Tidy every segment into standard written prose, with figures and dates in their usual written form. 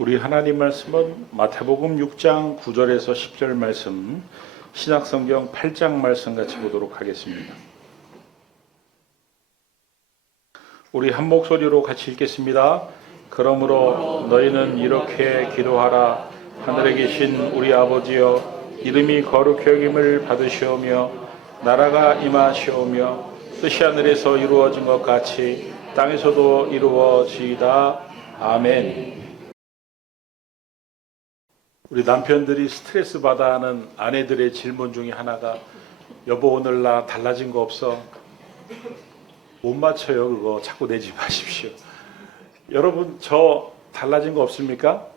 우리 하나님 말씀은 마태복음 6장 9절에서 10절 말씀, 신약성경 8장 말씀 같이 보도록 하겠습니다. 우리 한 목소리로 같이 읽겠습니다. 그러므로 너희는 이렇게 기도하라. 하늘에 계신 우리 아버지여, 이름이 거룩히 여김을 받으시오며 나라가 임하시오며 뜻이 하늘에서 이루어진 것 같이 땅에서도 이루어지이다. 아멘. 우리 남편들이 스트레스 받아 하는 아내들의 질문 중에 하나가, 여보 오늘 나 달라진 거 없어? 못 맞춰요. 그거 자꾸 내지 마십시오. 여러분 저 달라진 거 없습니까?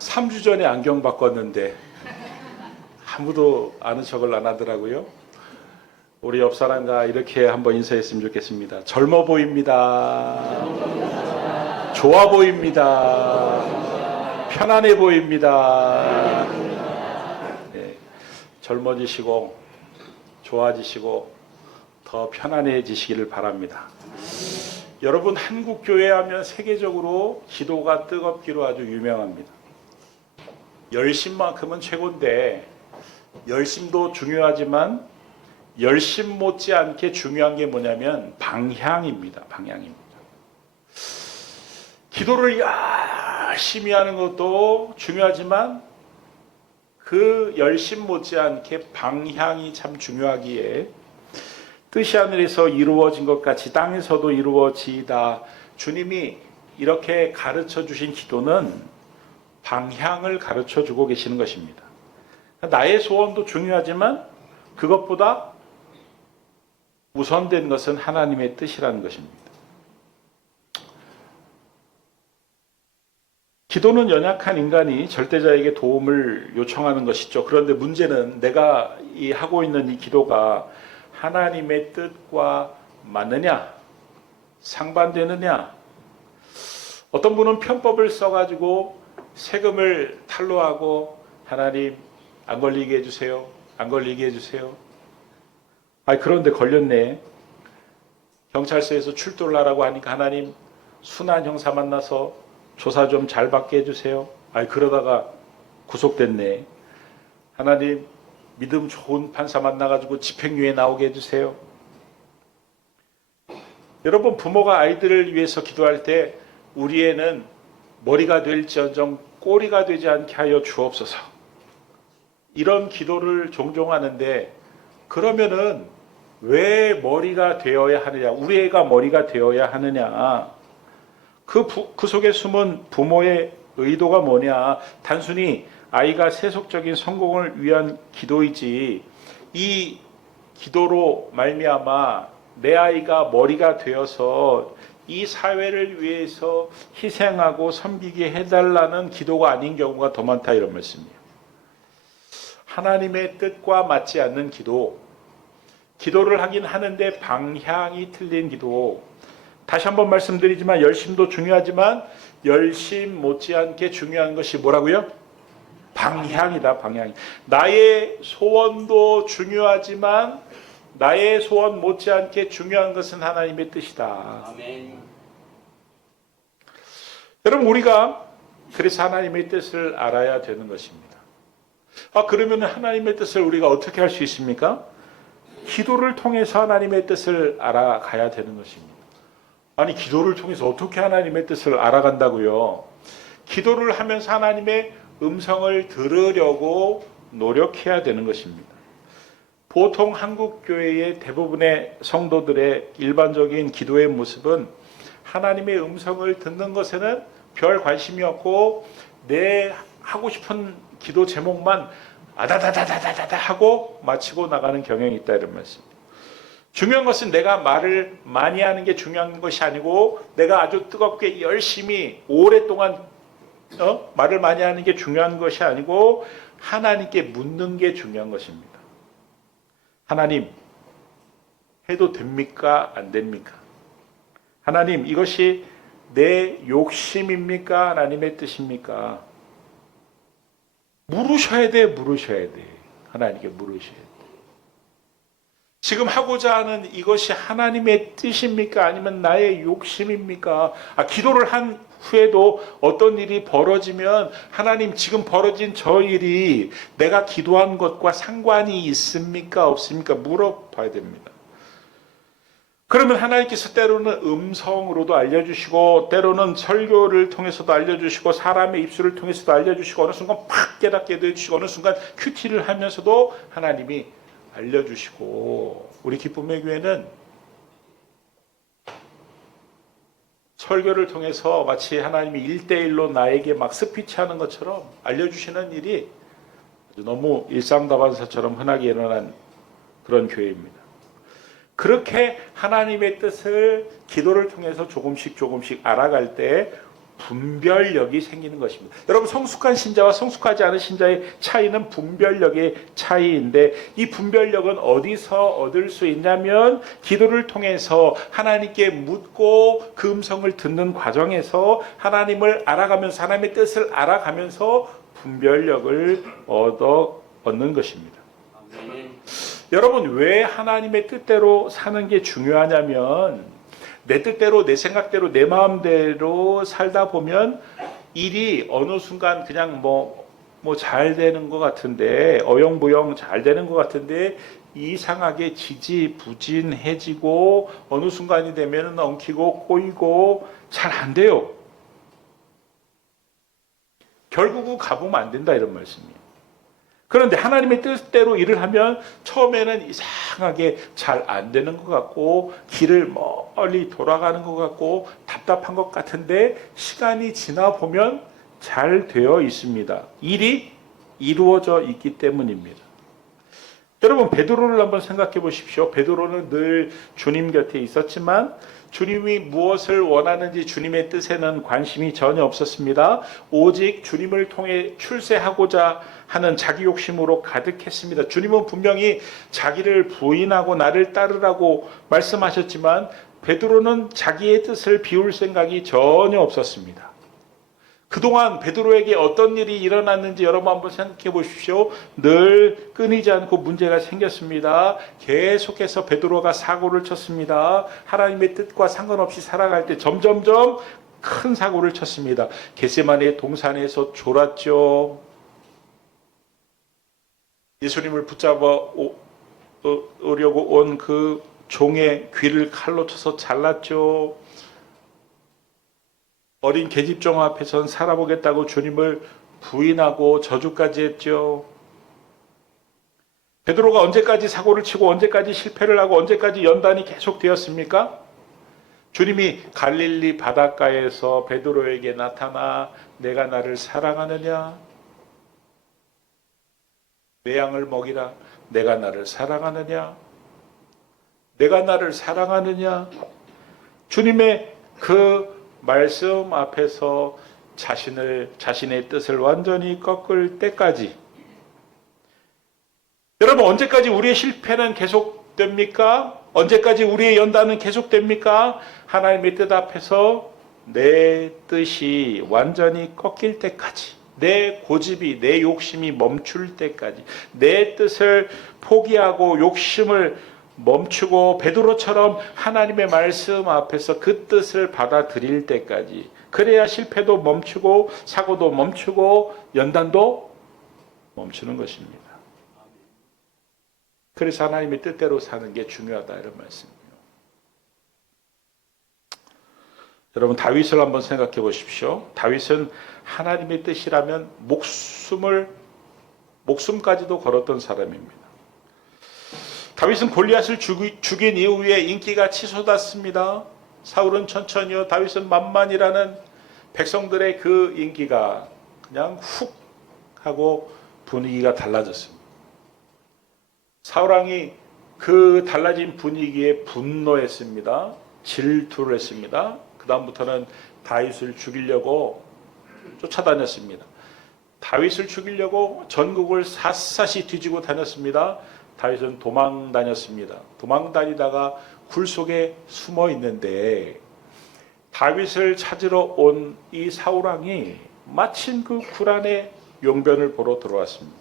3주 전에 안경 바꿨는데 아무도 아는 척을 안 하더라고요. 우리 옆 사람과 이렇게 한번 인사했으면 좋겠습니다. 젊어 보입니다. 좋아 보입니다. 편안해 보입니다. 네, 젊어지시고 좋아지시고 더 편안해지시기를 바랍니다. 여러분, 한국 교회 하면 세계적으로 기도가 뜨겁기로 아주 유명합니다. 열심만큼은 최고인데, 열심도 중요하지만 열심 못지않게 중요한 게 뭐냐면 방향입니다. 방향입니다. 기도를 열심히 하는 것도 중요하지만 그 열심 못지않게 방향이 참 중요하기에, 뜻이 하늘에서 이루어진 것 같이 땅에서도 이루어지이다. 주님이 이렇게 가르쳐 주신 기도는 방향을 가르쳐 주고 계시는 것입니다. 나의 소원도 중요하지만 그것보다 우선된 것은 하나님의 뜻이라는 것입니다. 기도는 연약한 인간이 절대자에게 도움을 요청하는 것이죠. 그런데 문제는 내가 하고 있는 이 기도가 하나님의 뜻과 맞느냐, 상반되느냐. 어떤 분은 편법을 써가지고 세금을 탈루하고, 하나님 안 걸리게 해주세요, 안 걸리게 해주세요. 그런데 걸렸네. 경찰서에서 출두를 하라고 하니까, 하나님 순한 형사 만나서 조사 좀 잘 받게 해주세요. 그러다가 구속됐네. 하나님 믿음 좋은 판사 만나가지고 집행유예 나오게 해주세요. 여러분, 부모가 아이들을 위해서 기도할 때 우리 애는 머리가 될지언정 꼬리가 되지 않게 하여 주옵소서, 이런 기도를 종종 하는데, 그러면은 왜 머리가 되어야 하느냐, 우리 애가 머리가 되어야 하느냐, 그 속에 숨은 부모의 의도가 뭐냐. 단순히 아이가 세속적인 성공을 위한 기도이지, 이 기도로 말미암아 내 아이가 머리가 되어서 이 사회를 위해서 희생하고 섬기게 해달라는 기도가 아닌 경우가 더 많다, 이런 말씀이에요. 하나님의 뜻과 맞지 않는 기도, 기도를 하긴 하는데 방향이 틀린 기도. 다시 한번 말씀드리지만 열심도 중요하지만 열심 못지않게 중요한 것이 뭐라고요? 방향이다. 방향. 나의 소원도 중요하지만 나의 소원 못지않게 중요한 것은 하나님의 뜻이다. 아멘. 여러분, 우리가 그래서 하나님의 뜻을 알아야 되는 것입니다. 그러면 하나님의 뜻을 우리가 어떻게 할 수 있습니까? 기도를 통해서 하나님의 뜻을 알아가야 되는 것입니다. 기도를 통해서 어떻게 하나님의 뜻을 알아간다고요? 기도를 하면서 하나님의 음성을 들으려고 노력해야 되는 것입니다. 보통 한국 교회의 대부분의 성도들의 일반적인 기도의 모습은 하나님의 음성을 듣는 것에는 별 관심이 없고, 내 하고 싶은 기도 제목만 아다다다다다다 하고 마치고 나가는 경향이 있다, 이런 말씀입니다. 중요한 것은 내가 말을 많이 하는 게 중요한 것이 아니고, 내가 아주 뜨겁게 열심히 오랫동안 말을 많이 하는 게 중요한 것이 아니고, 하나님께 묻는 게 중요한 것입니다. 하나님, 해도 됩니까? 안 됩니까? 하나님, 이것이 내 욕심입니까? 하나님의 뜻입니까? 물으셔야 돼. 하나님께 물으셔야 돼. 지금 하고자 하는 이것이 하나님의 뜻입니까? 아니면 나의 욕심입니까? 기도를 한 후에도 어떤 일이 벌어지면 하나님, 지금 벌어진 저 일이 내가 기도한 것과 상관이 있습니까? 없습니까? 물어봐야 됩니다. 그러면 하나님께서 때로는 음성으로도 알려주시고, 때로는 설교를 통해서도 알려주시고, 사람의 입술을 통해서도 알려주시고, 어느 순간 팍 깨닫게 해주시고, 어느 순간 큐티를 하면서도 하나님이 알려주시고, 우리 기쁨의 교회는 설교를 통해서 마치 하나님이 1대1로 나에게 막 스피치하는 것처럼 알려주시는 일이 너무 일상다반사처럼 흔하게 일어난 그런 교회입니다. 그렇게 하나님의 뜻을 기도를 통해서 조금씩 알아갈 때 분별력이 생기는 것입니다. 여러분, 성숙한 신자와 성숙하지 않은 신자의 차이는 분별력의 차이인데, 이 분별력은 어디서 얻을 수 있냐면 기도를 통해서 하나님께 묻고 그 음성을 듣는 과정에서 하나님을 알아가면서, 하나님의 뜻을 알아가면서 분별력을 얻는 것입니다. 여러분, 왜 하나님의 뜻대로 사는 게 중요하냐면, 내 뜻대로, 내 생각대로, 내 마음대로 살다 보면 일이 어느 순간 그냥 잘 되는 것 같은데, 어영부영 잘 되는 것 같은데 이상하게 지지부진해지고 어느 순간이 되면 엉키고 꼬이고 잘 안 돼요. 결국은 가보면 안 된다, 이런 말씀이에요. 그런데 하나님의 뜻대로 일을 하면 처음에는 이상하게 잘 안 되는 것 같고, 길을 멀리 돌아가는 것 같고 답답한 것 같은데 시간이 지나 보면 잘 되어 있습니다. 일이 이루어져 있기 때문입니다. 여러분, 베드로를 한번 생각해 보십시오. 베드로는 늘 주님 곁에 있었지만 주님이 무엇을 원하는지 주님의 뜻에는 관심이 전혀 없었습니다. 오직 주님을 통해 출세하고자 하는 자기 욕심으로 가득했습니다. 주님은 분명히 자기를 부인하고 나를 따르라고 말씀하셨지만 베드로는 자기의 뜻을 비울 생각이 전혀 없었습니다. 그동안 베드로에게 어떤 일이 일어났는지 여러분 한번 생각해 보십시오. 늘 끊이지 않고 문제가 생겼습니다. 계속해서 베드로가 사고를 쳤습니다. 하나님의 뜻과 상관없이 살아갈 때 점점점 큰 사고를 쳤습니다. 겟세마네 동산에서 졸았죠. 예수님을 붙잡아 오려고 온 그 종의 귀를 칼로 쳐서 잘랐죠. 어린 계집종 앞에선 살아보겠다고 주님을 부인하고 저주까지 했죠. 베드로가 언제까지 사고를 치고 언제까지 실패를 하고 언제까지 연단이 계속되었습니까? 주님이 갈릴리 바닷가에서 베드로에게 나타나 내가 나를 사랑하느냐? 내 양을 먹이라. 내가 나를 사랑하느냐? 내가 나를 사랑하느냐? 주님의 그 말씀 앞에서 자신의 뜻을 완전히 꺾을 때까지, 여러분, 언제까지 우리의 실패는 계속됩니까? 언제까지 우리의 연단은 계속됩니까? 하나님의 뜻 앞에서 내 뜻이 완전히 꺾일 때까지, 내 고집이, 내 욕심이 멈출 때까지, 내 뜻을 포기하고 욕심을 멈추고 베드로처럼 하나님의 말씀 앞에서 그 뜻을 받아들일 때까지, 그래야 실패도 멈추고 사고도 멈추고 연단도 멈추는 것입니다. 그래서 하나님의 뜻대로 사는 게 중요하다, 이런 말씀이에요. 여러분, 다윗을 한번 생각해 보십시오. 다윗은 하나님의 뜻이라면 목숨까지도 걸었던 사람입니다. 다윗은 골리앗을 죽인 이후에 인기가 치솟았습니다. 사울은 천천히요, 다윗은 만만이라는 백성들의 그 인기가 그냥 훅 하고 분위기가 달라졌습니다. 사울왕이 그 달라진 분위기에 분노했습니다. 질투를 했습니다. 그 다음부터는 다윗을 죽이려고 쫓아다녔습니다. 다윗을 죽이려고 전국을 샅샅이 뒤지고 다녔습니다. 다윗은 도망 다녔습니다. 도망 다니다가 굴 속에 숨어 있는데 다윗을 찾으러 온 이 사울왕이 마침 그 굴 안에 용변을 보러 들어왔습니다.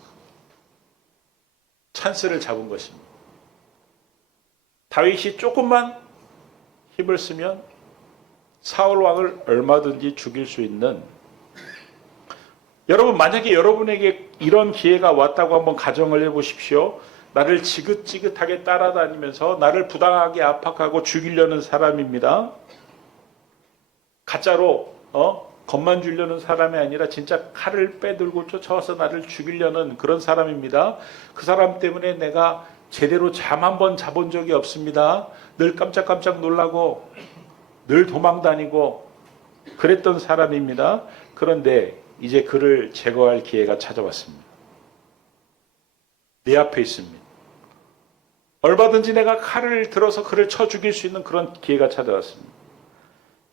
찬스를 잡은 것입니다. 다윗이 조금만 힘을 쓰면 사울 왕을 얼마든지 죽일 수 있는, 여러분 만약에 여러분에게 이런 기회가 왔다고 한번 가정을 해보십시오. 나를 지긋지긋하게 따라다니면서 나를 부당하게 압박하고 죽이려는 사람입니다. 가짜로 겁만 주려는 사람이 아니라 진짜 칼을 빼들고 쫓아와서 나를 죽이려는 그런 사람입니다. 그 사람 때문에 내가 제대로 잠 한 번 자본 적이 없습니다. 늘 깜짝깜짝 놀라고 늘 도망다니고 그랬던 사람입니다. 그런데 이제 그를 제거할 기회가 찾아왔습니다. 내 앞에 있습니다. 얼마든지 내가 칼을 들어서 그를 쳐 죽일 수 있는 그런 기회가 찾아왔습니다.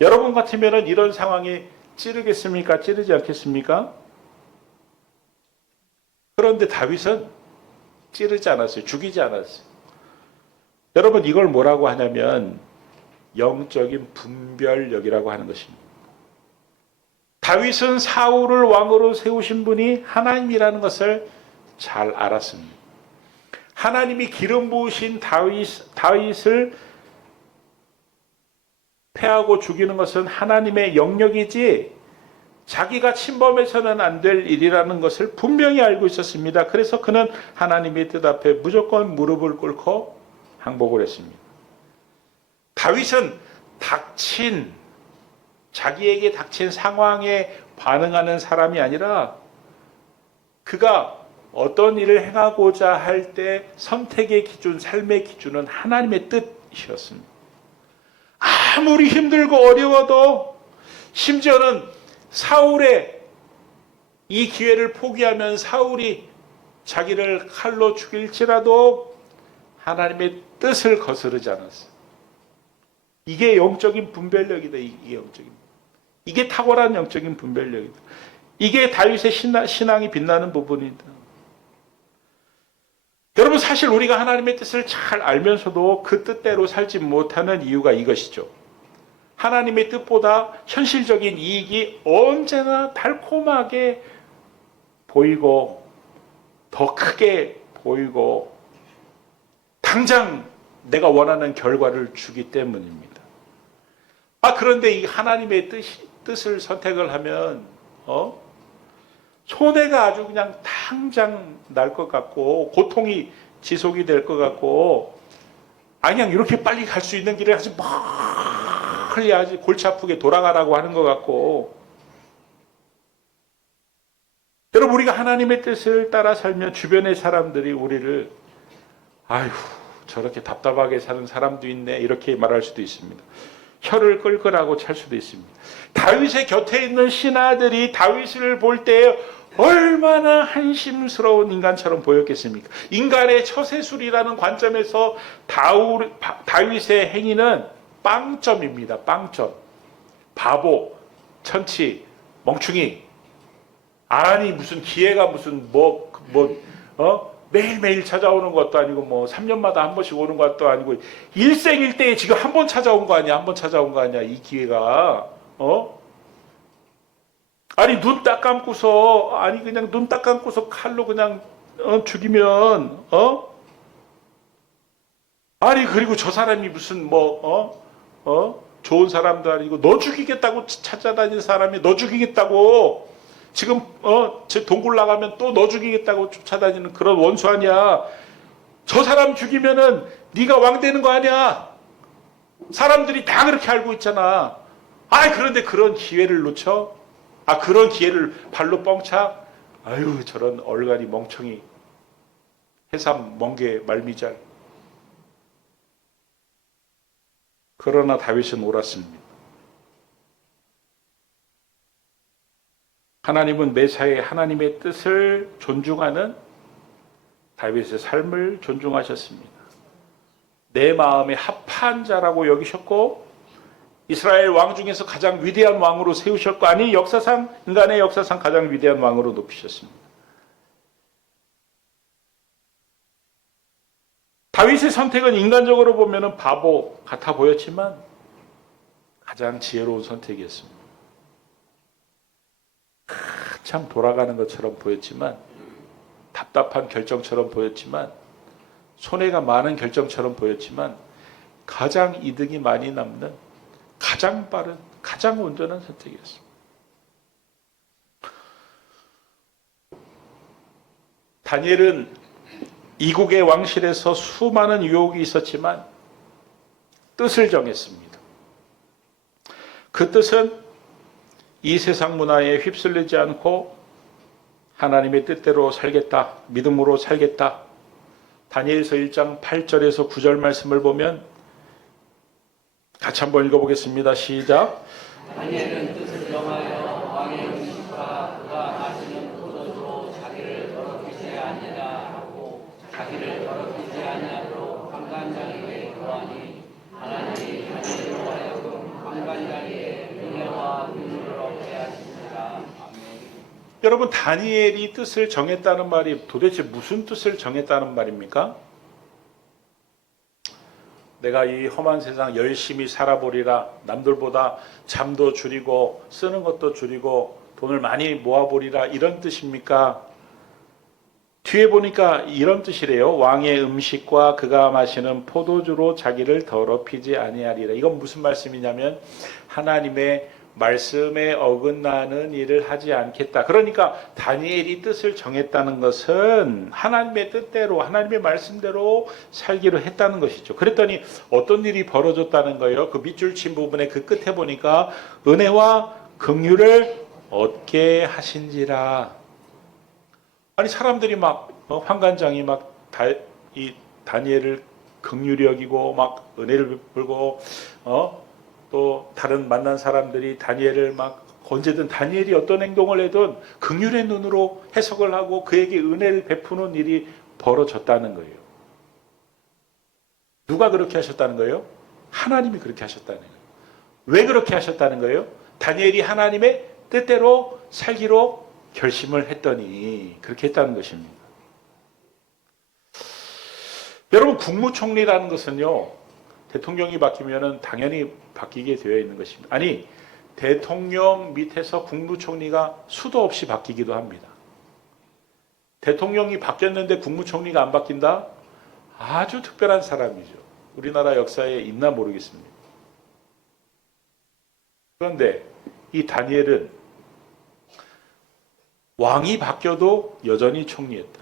여러분 같으면 이런 상황에 찌르겠습니까? 찌르지 않겠습니까? 그런데 다윗은 찌르지 않았어요. 죽이지 않았어요. 여러분 이걸 뭐라고 하냐면 영적인 분별력이라고 하는 것입니다. 다윗은 사울을 왕으로 세우신 분이 하나님이라는 것을 잘 알았습니다. 하나님이 기름 부으신 다윗을 패하고 죽이는 것은 하나님의 영역이지 자기가 침범해서는 안 될 일이라는 것을 분명히 알고 있었습니다. 그래서 그는 하나님의 뜻 앞에 무조건 무릎을 꿇고 항복을 했습니다. 다윗은 자기에게 닥친 상황에 반응하는 사람이 아니라 그가 어떤 일을 행하고자 할 때 선택의 기준, 삶의 기준은 하나님의 뜻이었습니다. 아무리 힘들고 어려워도 심지어는 사울의 이 기회를 포기하면 사울이 자기를 칼로 죽일지라도 하나님의 뜻을 거스르지 않았어요. 이게 영적인 분별력이다. 이게 탁월한 영적인 분별력이다. 이게 다윗의 신앙이 빛나는 부분이다. 여러분 사실 우리가 하나님의 뜻을 잘 알면서도 그 뜻대로 살지 못하는 이유가 이것이죠. 하나님의 뜻보다 현실적인 이익이 언제나 달콤하게 보이고 더 크게 보이고 당장 내가 원하는 결과를 주기 때문입니다. 그런데 이 하나님의 뜻을 선택을 하면 손해가 아주 그냥 당장 날 것 같고 고통이 지속이 될 것 같고 그냥 이렇게 빨리 갈 수 있는 길에 아주 멀리 아주 골치 아프게 돌아가라고 하는 것 같고, 여러분 우리가 하나님의 뜻을 따라 살면 주변의 사람들이 우리를 아휴 저렇게 답답하게 사는 사람도 있네 이렇게 말할 수도 있습니다. 혀를 끌끌하고 찰 수도 있습니다. 다윗의 곁에 있는 신하들이 다윗을 볼 때 얼마나 한심스러운 인간처럼 보였겠습니까? 인간의 처세술이라는 관점에서 다윗의 행위는 빵점입니다. 빵점. 바보, 천치, 멍충이. 아니 무슨 기회가 무슨 매일매일 찾아오는 것도 아니고 3년마다 한 번씩 오는 것도 아니고 일생일대에 지금 한 번 찾아온 거 아니야? 한 번 찾아온 거 아니야? 이 기회가 아니 눈 딱 감고서 그냥 눈 딱 감고서 칼로 그냥 죽이면 아니 그리고 저 사람이 무슨 좋은 사람도 아니고 너 죽이겠다고 찾아다니는 사람이 너 죽이겠다고 지금 동굴 나가면 또 너 죽이겠다고 쫓아다니는 그런 원수 아니야. 저 사람 죽이면은 네가 왕 되는 거 아니야. 사람들이 다 그렇게 알고 있잖아. 그런데 그런 기회를 놓쳐? 그런 기회를 발로 뻥차? 아유 저런 얼간이 멍청이 해삼 멍게 말미잘. 그러나 다윗은 옳았습니다. 하나님은 매사에 하나님의 뜻을 존중하는 다윗의 삶을 존중하셨습니다. 내 마음에 합한 자라고 여기셨고 이스라엘 왕 중에서 가장 위대한 왕으로 세우셨고 인간의 역사상 가장 위대한 왕으로 높이셨습니다. 다윗의 선택은 인간적으로 보면 바보 같아 보였지만 가장 지혜로운 선택이었습니다. 참 돌아가는 것처럼 보였지만 답답한 결정처럼 보였지만 손해가 많은 결정처럼 보였지만 가장 이득이 많이 남는 가장 빠른, 가장 온전한 선택이었습니다. 다니엘은 이국의 왕실에서 수많은 유혹이 있었지만 뜻을 정했습니다. 그 뜻은 이 세상 문화에 휩쓸리지 않고 하나님의 뜻대로 살겠다, 믿음으로 살겠다. 다니엘서 1장 8절에서 9절 말씀을 보면 같이 한번 읽어보겠습니다. 시작. 다니엘은 뜻을 정하여 왕의 음식과 그가 마시는 포도주로 자기를 더럽히지 아니하라 하고 자기를 더럽히지 아니하도록 관관장에게 구하니 하나님이 다니엘로 하여금 관관장에게 은혜와 긍휼을 얻게 하시니라. 아멘. 여러분, 다니엘이 뜻을 정했다는 말이 도대체 무슨 뜻을 정했다는 말입니까? 내가 이 험한 세상 열심히 살아보리라, 남들보다 잠도 줄이고 쓰는 것도 줄이고 돈을 많이 모아보리라, 이런 뜻입니까? 뒤에 보니까 이런 뜻이래요. 왕의 음식과 그가 마시는 포도주로 자기를 더럽히지 아니하리라. 이건 무슨 말씀이냐면 하나님의 말씀에 어긋나는 일을 하지 않겠다. 그러니까 다니엘이 뜻을 정했다는 것은 하나님의 뜻대로, 하나님의 말씀대로 살기로 했다는 것이죠. 그랬더니 어떤 일이 벌어졌다는 거예요. 그 밑줄 친 부분에 그 끝에 보니까 은혜와 긍휼을 얻게 하신지라. 아니, 사람들이 막 환관장이 막 이 다니엘을 긍휼히 여기고 막 은혜를 베풀고 또 다른 만난 사람들이 다니엘을 막 언제든 다니엘이 어떤 행동을 해든 긍휼의 눈으로 해석을 하고 그에게 은혜를 베푸는 일이 벌어졌다는 거예요. 누가 그렇게 하셨다는 거예요? 하나님이 그렇게 하셨다는 거예요. 왜 그렇게 하셨다는 거예요? 다니엘이 하나님의 뜻대로 살기로 결심을 했더니 그렇게 했다는 것입니다. 여러분, 국무총리라는 것은요, 대통령이 바뀌면 당연히 바뀌게 되어 있는 것입니다. 아니, 대통령 밑에서 국무총리가 수도 없이 바뀌기도 합니다. 대통령이 바뀌었는데 국무총리가 안 바뀐다? 아주 특별한 사람이죠. 우리나라 역사에 있나 모르겠습니다. 그런데 이 다니엘은 왕이 바뀌어도 여전히 총리였다.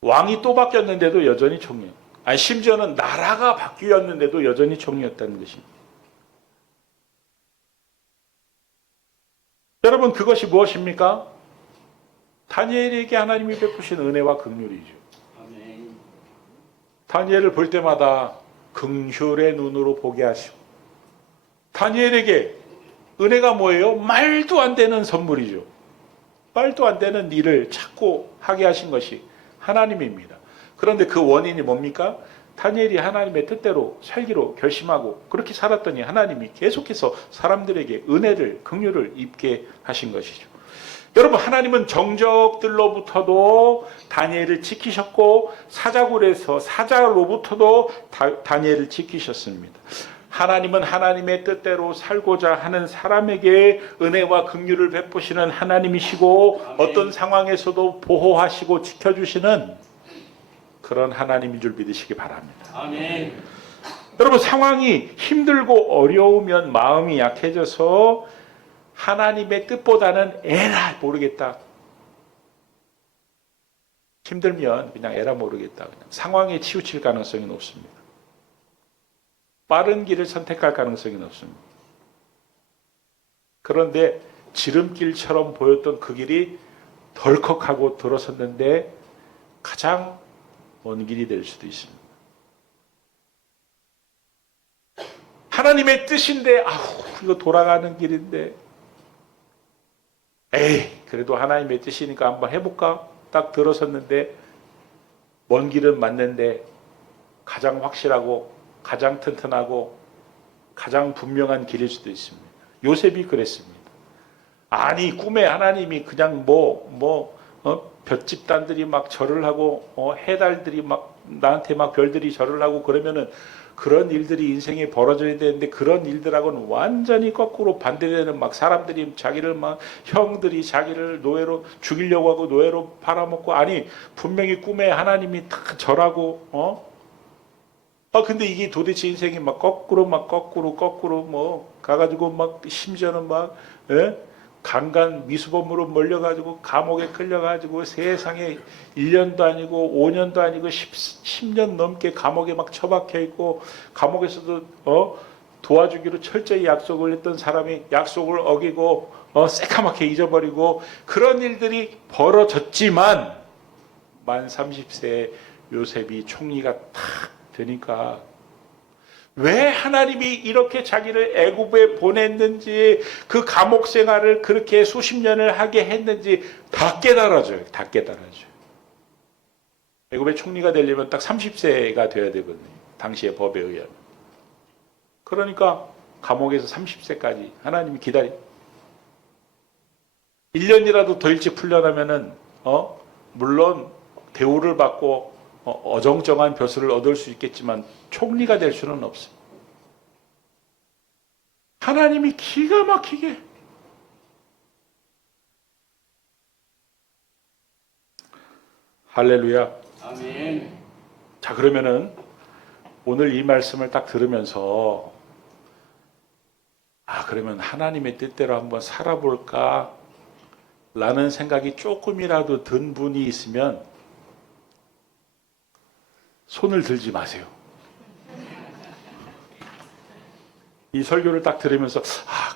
왕이 또 바뀌었는데도 여전히 총리였다. 아니, 심지어는 나라가 바뀌었는데도 여전히 총리였다는 것입니다. 여러분, 그것이 무엇입니까? 다니엘에게 하나님이 베푸신 은혜와 긍휼이죠. 아멘. 다니엘을 볼 때마다 긍휼의 눈으로 보게 하시고, 다니엘에게 은혜가 뭐예요? 말도 안 되는 선물이죠. 말도 안 되는 일을 찾고 하게 하신 것이 하나님입니다. 그런데 그 원인이 뭡니까? 다니엘이 하나님의 뜻대로 살기로 결심하고 그렇게 살았더니 하나님이 계속해서 사람들에게 은혜를, 긍휼을 입게 하신 것이죠. 여러분, 하나님은 정적들로부터도 다니엘을 지키셨고 사자굴에서 사자로부터도 다니엘을 지키셨습니다. 하나님은 하나님의 뜻대로 살고자 하는 사람에게 은혜와 긍휼을 베푸시는 하나님이시고 어떤 상황에서도 보호하시고 지켜주시는 그런 하나님인 줄 믿으시기 바랍니다. 아멘. 여러분, 상황이 힘들고 어려우면 마음이 약해져서 하나님의 뜻보다는 에라 모르겠다. 힘들면 그냥 에라 모르겠다. 그냥 상황에 치우칠 가능성이 높습니다. 빠른 길을 선택할 가능성이 높습니다. 그런데 지름길처럼 보였던 그 길이 덜컥하고 들어섰는데 가장 먼 길이 될 수도 있습니다. 하나님의 뜻인데 이거 돌아가는 길인데 그래도 하나님의 뜻이니까 한번 해볼까? 딱 들어섰는데 먼 길은 맞는데 가장 확실하고 가장 튼튼하고 가장 분명한 길일 수도 있습니다. 요셉이 그랬습니다. 아니, 꿈에 하나님이 그냥 볕집단들이 막 절을 하고 해달들이 막 나한테 막 별들이 절을 하고 그러면은 그런 일들이 인생에 벌어져야 되는데 그런 일들하고는 완전히 거꾸로 반대되는 막 사람들이 자기를 막 형들이 자기를 노예로 죽이려고 하고 노예로 팔아먹고, 아니 분명히 꿈에 하나님이 다 절하고 근데 이게 도대체 인생이 막 거꾸로 뭐 가가지고 막 심지어는 막 강간 미수범으로 몰려가지고 감옥에 끌려가지고 세상에 1년도 아니고 5년도 아니고 10년 넘게 감옥에 막 처박혀 있고 감옥에서도 도와주기로 철저히 약속을 했던 사람이 약속을 어기고 새카맣게 잊어버리고 그런 일들이 벌어졌지만 만 30세에 요셉이 총리가 탁 되니까 왜 하나님이 이렇게 자기를 애굽에 보냈는지 그 감옥 생활을 그렇게 수십 년을 하게 했는지 다 깨달아져요. 다 깨달아져요. 애굽의 총리가 되려면 딱 30세가 돼야 되거든요. 당시의 법에 의하면. 그러니까 감옥에서 30세까지 하나님이 기다리 1년이라도 더 일찍 풀려나면은 물론 대우를 받고 어정쩡한 벼슬을 얻을 수 있겠지만 총리가 될 수는 없어요. 하나님이 기가 막히게 할렐루야. 아멘. 자, 그러면은 오늘 이 말씀을 딱 들으면서 그러면 하나님의 뜻대로 한번 살아볼까 라는 생각이 조금이라도 든 분이 있으면 손을 들지 마세요. 이 설교를 딱 들으면서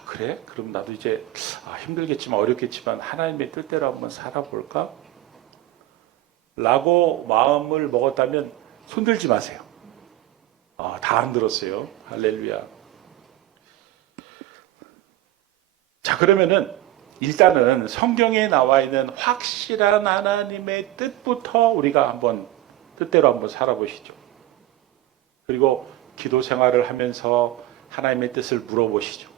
그래? 그럼 나도 이제 힘들겠지만 어렵겠지만 하나님의 뜻대로 한번 살아볼까? 라고 마음을 먹었다면 손 들지 마세요. 다 안 들었어요. 할렐루야. 자, 그러면은 일단은 성경에 나와 있는 확실한 하나님의 뜻부터 우리가 한번 뜻대로 한번 살아보시죠. 그리고 기도 생활을 하면서 하나님의 뜻을 물어보시죠.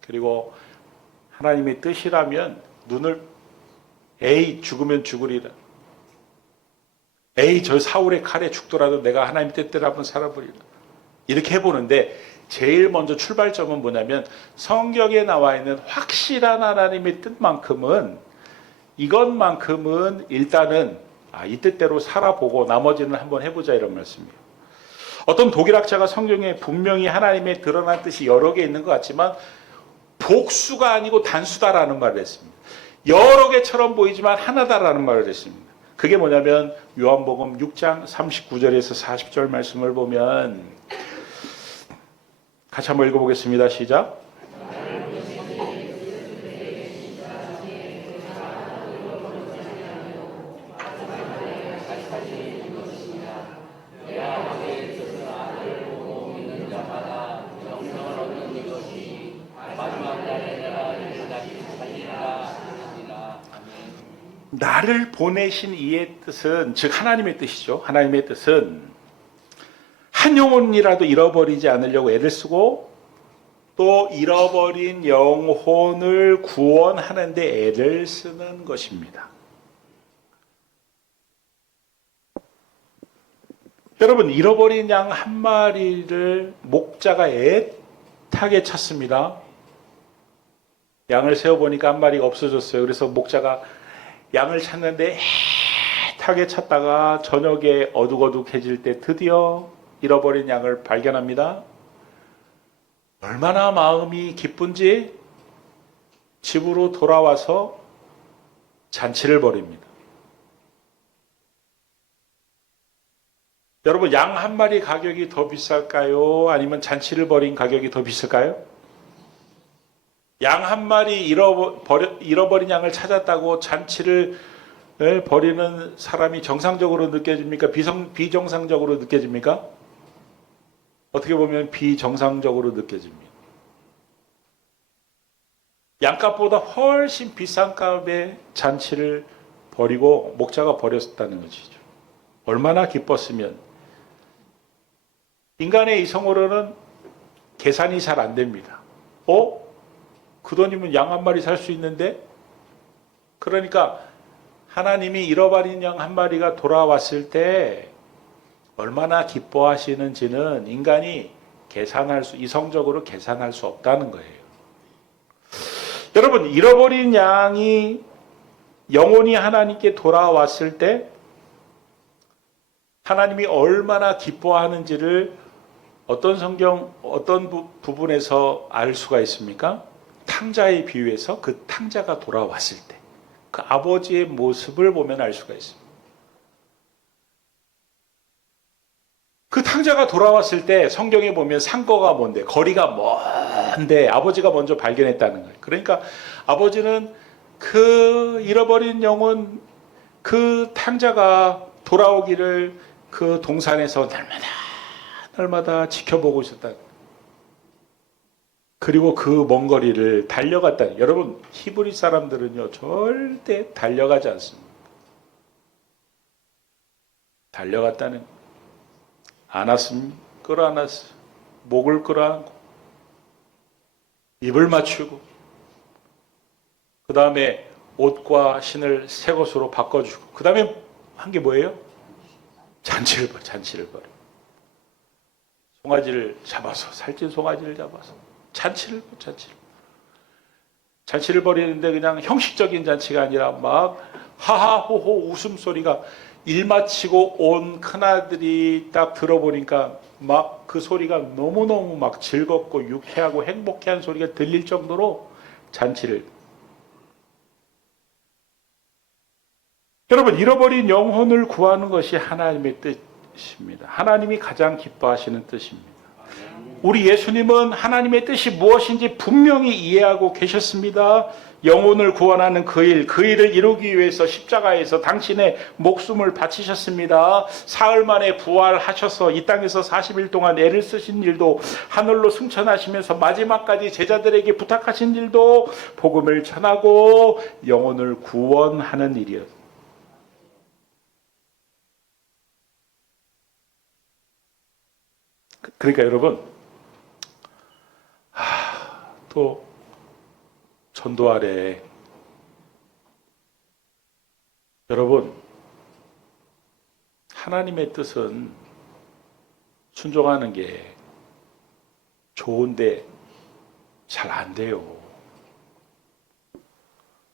그리고 하나님의 뜻이라면 눈을 죽으면 죽으리라. 저 사울의 칼에 죽더라도 내가 하나님의 뜻대로 한번 살아보리라. 이렇게 해보는데 제일 먼저 출발점은 뭐냐면 성경에 나와 있는 확실한 하나님의 뜻만큼은 이것만큼은 일단은 이 뜻대로 살아보고 나머지는 한번 해보자 이런 말씀이에요. 어떤 독일학자가 성경에 분명히 하나님의 드러난 뜻이 여러 개 있는 것 같지만 복수가 아니고 단수다라는 말을 했습니다. 여러 개처럼 보이지만 하나다라는 말을 했습니다. 그게 뭐냐면 요한복음 6장 39절에서 40절 말씀을 보면 같이 한번 읽어보겠습니다. 시작. 나를 보내신 이의 뜻은, 즉 하나님의 뜻이죠. 하나님의 뜻은 한 영혼이라도 잃어버리지 않으려고 애를 쓰고 또 잃어버린 영혼을 구원하는 데 애를 쓰는 것입니다. 여러분, 잃어버린 양 한 마리를 목자가 애타게 찾습니다. 양을 세어보니까 한 마리가 없어졌어요. 그래서 목자가 양을 찾는데 애타게 찾다가 저녁에 어둑어둑해질 때 드디어 잃어버린 양을 발견합니다. 얼마나 마음이 기쁜지 집으로 돌아와서 잔치를 벌입니다. 여러분, 양 한 마리 가격이 더 비쌀까요? 아니면 잔치를 벌인 가격이 더 비쌀까요? 양 한 마리 잃어버린 양을 찾았다고 잔치를 벌이는 사람이 정상적으로 느껴집니까? 비정상적으로 느껴집니까? 어떻게 보면 비정상적으로 느껴집니다. 양값보다 훨씬 비싼 값의 잔치를 벌이고 목자가 버렸다는 것이죠. 얼마나 기뻤으면. 인간의 이성으로는 계산이 잘 안 됩니다. 그 돈이면 양 한 마리 살 수 있는데? 그러니까 하나님이 잃어버린 양 한 마리가 돌아왔을 때 얼마나 기뻐하시는지는 인간이 이성적으로 계산할 수 없다는 거예요. 여러분, 잃어버린 양이 영혼이 하나님께 돌아왔을 때 하나님이 얼마나 기뻐하는지를 어떤 부분에서 알 수가 있습니까? 탕자의 비유에서 그 탕자가 돌아왔을 때 그 아버지의 모습을 보면 알 수가 있습니다. 그 탕자가 돌아왔을 때 성경에 보면 상거가 뭔데? 거리가 먼데 아버지가 먼저 발견했다는 거예요. 그러니까 아버지는 그 잃어버린 영혼, 그 탕자가 돌아오기를 그 동산에서 날마다 지켜보고 있었다. 그리고 그 먼 거리를 달려갔다. 여러분, 히브리 사람들은요 절대 달려가지 않습니다. 달려갔다는 안았으면 끌어안았어, 목을 끌어안고 입을 맞추고 그 다음에 옷과 신을 새 것으로 바꿔주고 그 다음에 한 게 뭐예요? 잔치를 벌여. 송아지를 잡아서, 살찐 송아지를 잡아서 잔치를 벌이는데 그냥 형식적인 잔치가 아니라 막 하하호호 웃음소리가, 일 마치고 온 큰아들이 딱 들어보니까 막 그 소리가 너무너무 막 즐겁고 유쾌하고 행복해하는 소리가 들릴 정도로 잔치를. 여러분, 잃어버린 영혼을 구하는 것이 하나님의 뜻입니다. 하나님이 가장 기뻐하시는 뜻입니다. 우리 예수님은 하나님의 뜻이 무엇인지 분명히 이해하고 계셨습니다. 영혼을 구원하는 그 일을 이루기 위해서 십자가에서 당신의 목숨을 바치셨습니다. 사흘 만에 부활하셔서 이 땅에서 40일 동안 애를 쓰신 일도, 하늘로 승천하시면서 마지막까지 제자들에게 부탁하신 일도 복음을 전하고 영혼을 구원하는 일이었습니다. 그러니까 여러분, 또 전도하래. 여러분, 하나님의 뜻은 순종하는 게 좋은데 잘 안 돼요.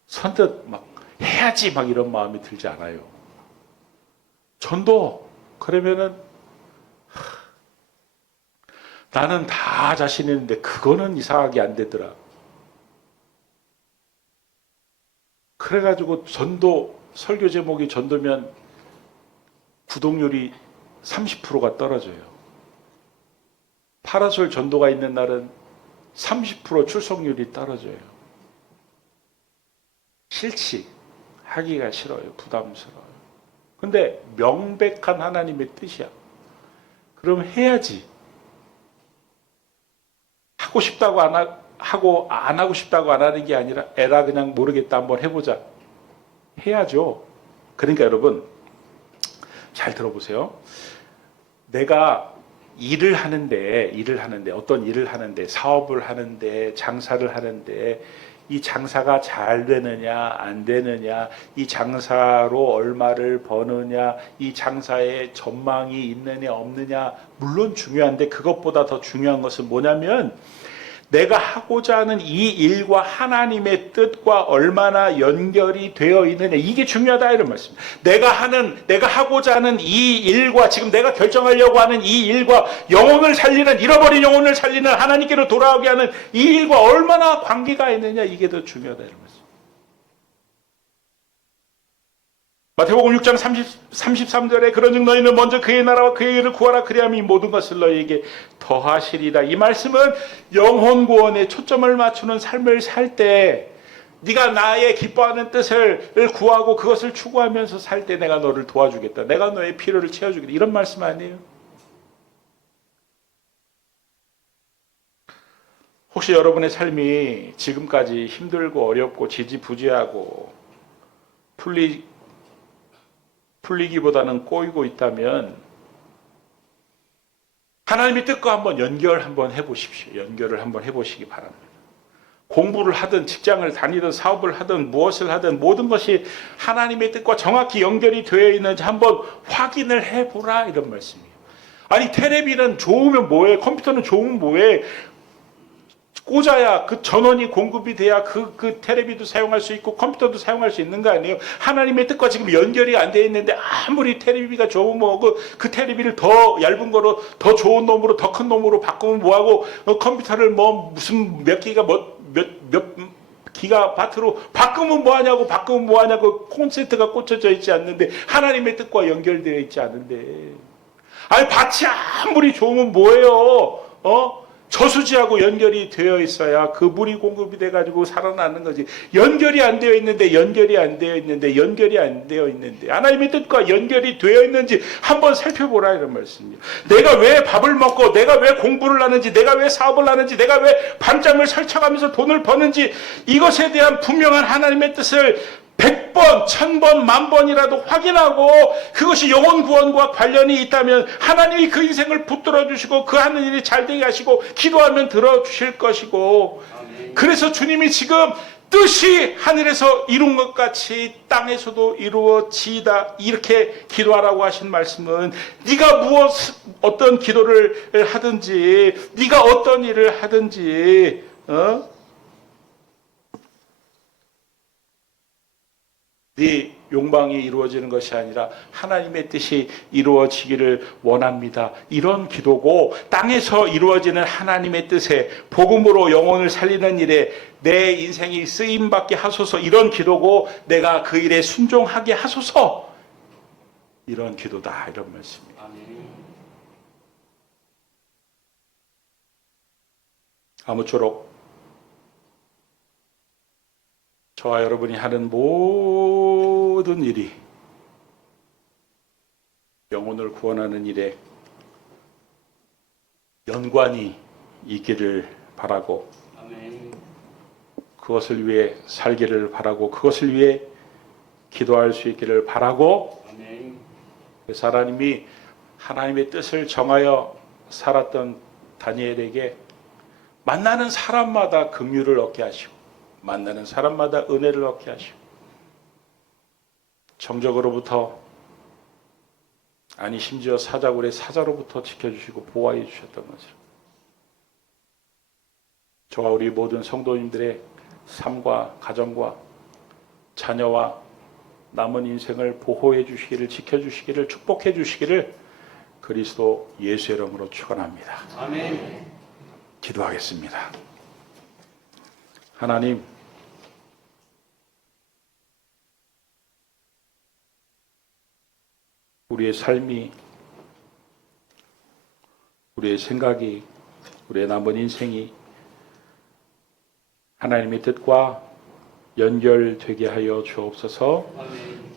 선뜻 막 해야지 막 이런 마음이 들지 않아요. 전도 그러면은 나는 다 자신 있는데 그거는 이상하게 안 되더라. 그래가지고 전도, 설교 제목이 전도면 구독률이 30%가 떨어져요. 파라솔 전도가 있는 날은 30% 출석률이 떨어져요. 싫지. 하기가 싫어요. 부담스러워요. 근데 명백한 하나님의 뜻이야. 그럼 해야지. 하고 싶다고 안 하고 싶다고 안 하는 게 아니라 에라 그냥 모르겠다 한번 해보자. 해야죠. 그러니까 여러분 잘 들어보세요. 내가 일을 하는데 어떤 일을 하는데, 사업을 하는데, 장사를 하는데 이 장사가 잘 되느냐 안 되느냐, 이 장사로 얼마를 버느냐, 이 장사에 전망이 있느냐 없느냐 물론 중요한데, 그것보다 더 중요한 것은 뭐냐면 내가 하고자 하는 이 일과 하나님의 뜻과 얼마나 연결이 되어 있느냐, 이게 중요하다 이런 말씀입니다. 내가 하고자 하는 이 일과 지금 내가 결정하려고 하는 이 일과 영혼을 살리는, 잃어버린 영혼을 살리는, 하나님께로 돌아오게 하는 이 일과 얼마나 관계가 있느냐, 이게 더 중요하다 이런 말씀입니다. 마태복음 6장 33절에 그런즉 너희는 먼저 그의 나라와 그의 의를 구하라, 그리하면 이 모든 것을 너희에게 더하시리라. 이 말씀은 영혼 구원에 초점을 맞추는 삶을 살 때, 네가 나의 기뻐하는 뜻을 구하고 그것을 추구하면서 살 때 내가 너를 도와주겠다, 내가 너의 필요를 채워주겠다, 이런 말씀 아니에요? 혹시 여러분의 삶이 지금까지 힘들고 어렵고 지지부지하고 풀리기보다는 꼬이고 있다면 하나님의 뜻과 한번 연결을 한번 해보십시오. 연결을 한번 해보시기 바랍니다. 공부를 하든 직장을 다니든 사업을 하든 무엇을 하든 모든 것이 하나님의 뜻과 정확히 연결이 되어 있는지 한번 확인을 해보라 이런 말씀이에요. 아니 텔레비는 좋으면 뭐해, 컴퓨터는 좋으면 뭐해, 꽂아야 그 전원이 공급이 돼야 그 텔레비도 사용할 수 있고 컴퓨터도 사용할 수 있는 거 아니에요? 하나님의 뜻과 지금 연결이 안 돼 있는데 아무리 텔레비가 좋으면 뭐고 그 텔레비를 더 얇은 거로 더 좋은 놈으로 더 큰 놈으로 바꾸면 뭐하고 컴퓨터를 뭐 무슨 몇 기가바트로 바꾸면 뭐하냐고 콘센트가 꽂혀져 있지 않는데 하나님의 뜻과 연결되어 있지 않은데 아니 밭이 아무리 좋으면 뭐예요? 저수지하고 연결이 되어 있어야 그 물이 공급이 돼가지고 살아나는 거지. 연결이 안 되어 있는데 하나님의 뜻과 연결이 되어 있는지 한번 살펴보라 이런 말씀이에요. 내가 왜 밥을 먹고 내가 왜 공부를 하는지 내가 왜 사업을 하는지 내가 왜 밤잠을 설쳐가면서 돈을 버는지 이것에 대한 분명한 하나님의 뜻을 100번, 1000번, 10,000번이라도 확인하고 그것이 영혼 구원과 관련이 있다면 하나님이 그 인생을 붙들어 주시고 그 하는 일이 잘되게 하시고 기도하면 들어주실 것이고 그래서 주님이 지금 뜻이 하늘에서 이룬 것 같이 땅에서도 이루어지이다 이렇게 기도하라고 하신 말씀은 네가 어떤 기도를 하든지 네가 어떤 일을 하든지 네 욕망이 이루어지는 것이 아니라 하나님의 뜻이 이루어지기를 원합니다. 이런 기도고 땅에서 이루어지는 하나님의 뜻에 복음으로 영혼을 살리는 일에 내 인생이 쓰임받게 하소서 이런 기도고 내가 그 일에 순종하게 하소서 이런 기도다 이런 말씀입니다. 아무쪼록 저와 여러분이 하는 모든 일이 영혼을 구원하는 일에 연관이 있기를 바라고 그것을 위해 살기를 바라고 그것을 위해 기도할 수 있기를 바라고 그래서 하나님이 하나님의 뜻을 정하여 살았던 다니엘에게 만나는 사람마다 긍휼을 얻게 하시고 만나는 사람마다 은혜를 얻게 하시고 정적으로부터 아니 심지어 사자굴의 사자로부터 지켜주시고 보호해 주셨던 것을 저와 우리 모든 성도님들의 삶과 가정과 자녀와 남은 인생을 보호해 주시기를 지켜주시기를 축복해 주시기를 그리스도 예수의 이름으로 축원합니다. 아멘. 기도하겠습니다. 하나님 우리의 삶이 우리의 생각이 우리의 남은 인생이 하나님의 뜻과 연결되게 하여 주옵소서.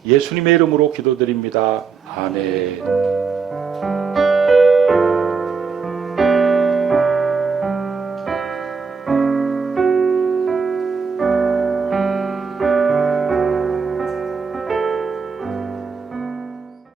예수님의 이름으로 기도드립니다. 아멘.